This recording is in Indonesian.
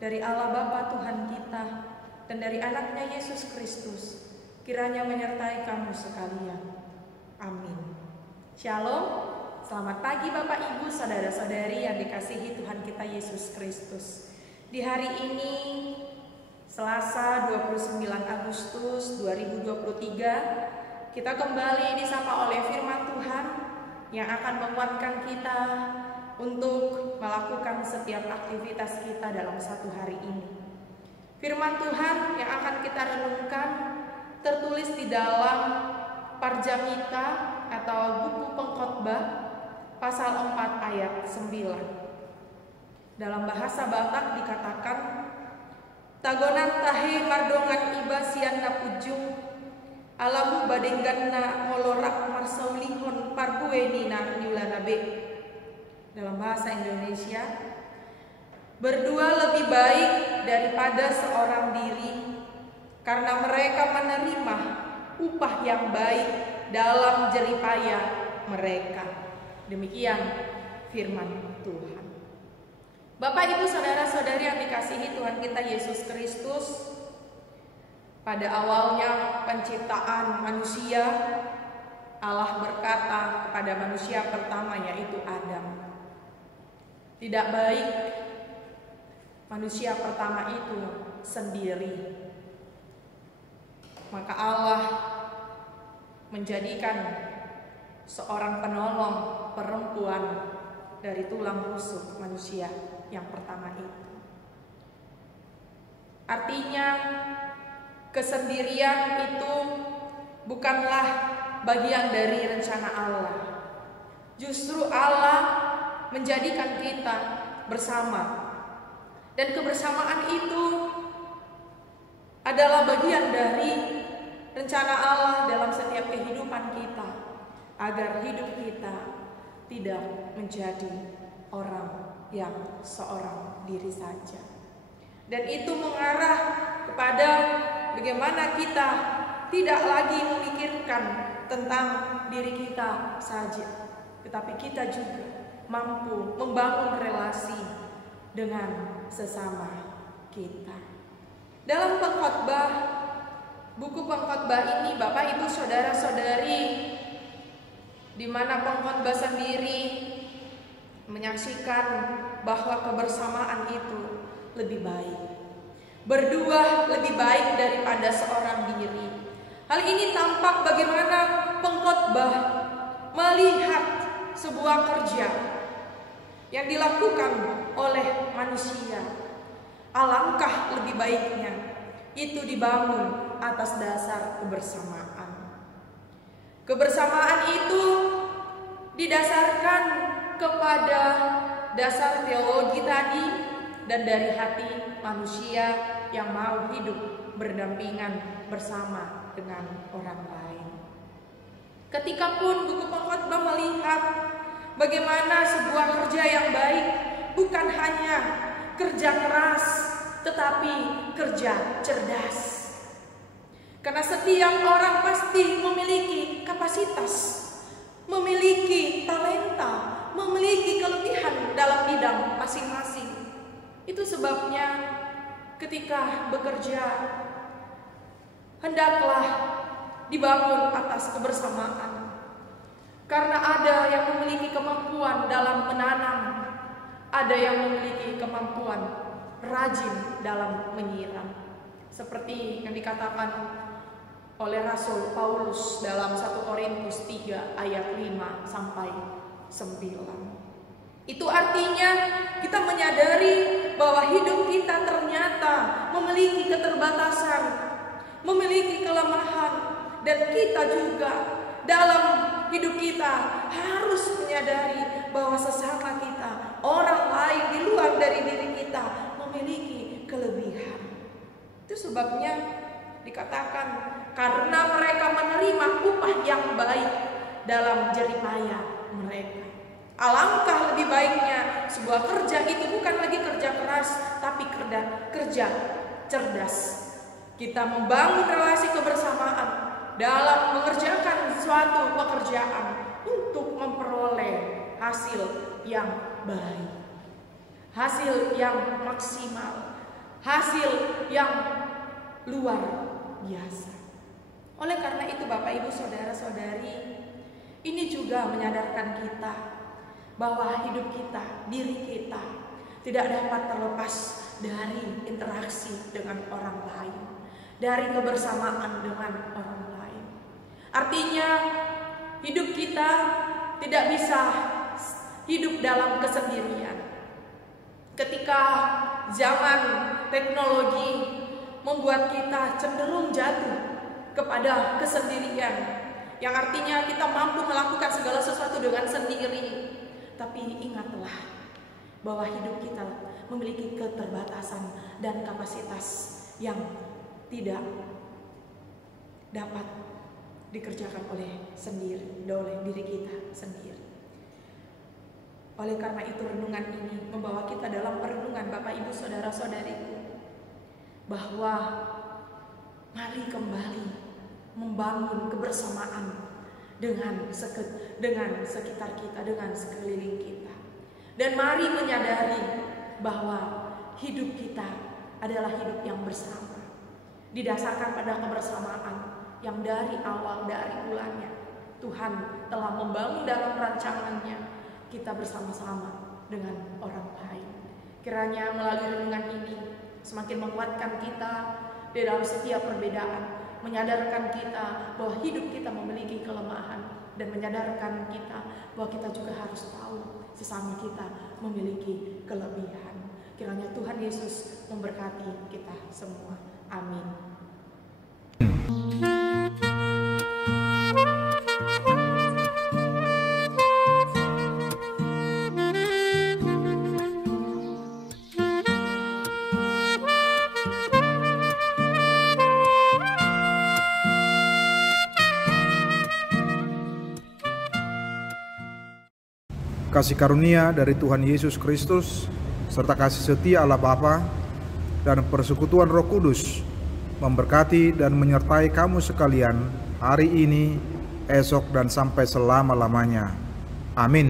dari Allah Bapa Tuhan kita dan dari anaknya Yesus Kristus kiranya menyertai kamu sekalian. Amin. Shalom. Selamat pagi Bapak Ibu, saudara-saudari yang dikasihi Tuhan kita Yesus Kristus. Di hari ini Selasa 29 Agustus 2023, kita kembali disapa oleh firman Tuhan yang akan menguatkan kita untuk melakukan setiap aktivitas kita dalam satu hari ini. Firman Tuhan yang akan kita renungkan tertulis di dalam Parjamita atau buku Pengkhotbah pasal 4 ayat 9. Dalam bahasa Batak dikatakan, tagonan tahe mardongan iba sian na pujung, alamu badenggan na ngolorak marsaulihon parbueni na nyulanabe. Dalam bahasa Indonesia, berdua lebih baik daripada seorang diri, karena mereka menerima upah yang baik dalam jeripaya mereka. Demikian firman Tuhan. Bapak Ibu saudara-saudari yang dikasihi Tuhan kita Yesus Kristus, pada awalnya penciptaan manusia, Allah berkata kepada manusia pertama yaitu Adam, tidak baik manusia pertama itu sendiri. Maka Allah menjadikan seorang penolong perempuan dari tulang rusuk manusia yang pertama itu. Artinya kesendirian itu bukanlah bagian dari rencana Allah. Justru Allah menjadikan kita bersama. Dan kebersamaan itu adalah bagian dari rencana Allah dalam setiap kehidupan kita, agar hidup kita tidak menjadi orang yang seorang diri saja. Dan itu mengarah kepada bagaimana kita tidak lagi memikirkan tentang diri kita saja, tetapi kita juga mampu membangun relasi dengan sesama kita. Dalam pengkhotbah, buku pengkhotbah ini Bapak Ibu saudara-saudari, di mana pengkhotbah sendiri menyaksikan bahwa kebersamaan itu lebih baik. Berdua lebih baik daripada seorang diri. Hal ini tampak bagaimana pengkhotbah melihat sebuah kerja yang dilakukan oleh manusia. Alangkah lebih baiknya itu dibangun atas dasar kebersamaan. Kebersamaan itu didasarkan kepada dasar teologi tadi dan dari hati manusia yang mau hidup berdampingan bersama dengan orang lain. Ketika pun buku pengkhotbah melihat bagaimana sebuah kerja yang baik bukan hanya kerja keras, tetapi kerja cerdas. Karena setiap orang pasti memiliki kapasitas, memiliki talenta, memiliki kelebihan dalam bidang masing-masing. Itu sebabnya ketika bekerja, hendaklah dibangun atas kebersamaan. Karena ada yang memiliki kemampuan dalam menanam, ada yang memiliki kemampuan rajin dalam menyiram. Seperti yang dikatakan oleh Rasul Paulus dalam 1 Korintus 3 ayat 5 sampai 9. Itu artinya kita menyadari bahwa hidup kita ternyata memiliki keterbatasan, memiliki kelemahan, dan kita juga dalam hidup kita harus menyadari bahwa sesama kita, orang lain di luar dari diri kita memiliki kelebihan. Itu sebabnya dikatakan karena mereka menerima upah yang baik dalam jeripaya mereka. Alangkah lebih baiknya sebuah kerja itu bukan lagi kerja keras, tapi kerja cerdas. Kita membangun relasi kebersamaan dalam mengerjakan suatu pekerjaan untuk memperoleh hasil yang baik, hasil yang maksimal, hasil yang luar biasa. Oleh karena itu Bapak Ibu Saudara-saudari, ini juga menyadarkan kita bahwa hidup kita, diri kita tidak dapat terlepas dari interaksi dengan orang lain, dari kebersamaan dengan orang lain. Artinya hidup kita tidak bisa hidup dalam kesendirian. Ketika zaman teknologi membuat kita cenderung jatuh kepada kesendirian, yang artinya kita mampu melakukan segala sesuatu dengan sendiri. Tapi ingatlah bahwa hidup kita memiliki keterbatasan dan kapasitas yang tidak dapat dikerjakan oleh diri kita sendiri. Oleh karena itu renungan ini membawa kita dalam perenungan Bapak Ibu Saudara-saudariku, bahwa mari kembali membangun kebersamaan dengan sekitar kita, dengan sekeliling kita. Dan mari menyadari bahwa hidup kita adalah hidup yang bersama, didasarkan pada kebersamaan yang dari awal, dari mulanya Tuhan telah membangun dalam rancangannya kita bersama-sama dengan orang lain. Kiranya melalui renungan ini semakin menguatkan kita di dalam setiap perbedaan, menyadarkan kita bahwa hidup kita memiliki kelemahan, dan menyadarkan kita bahwa kita juga harus tahu sesama kita memiliki kelebihan. Kiranya Tuhan Yesus memberkati kita semua. Amin. Kasih karunia dari Tuhan Yesus Kristus serta kasih setia Allah Bapa dan persekutuan Roh Kudus memberkati dan menyertai kamu sekalian hari ini, esok, dan sampai selama-lamanya. Amin.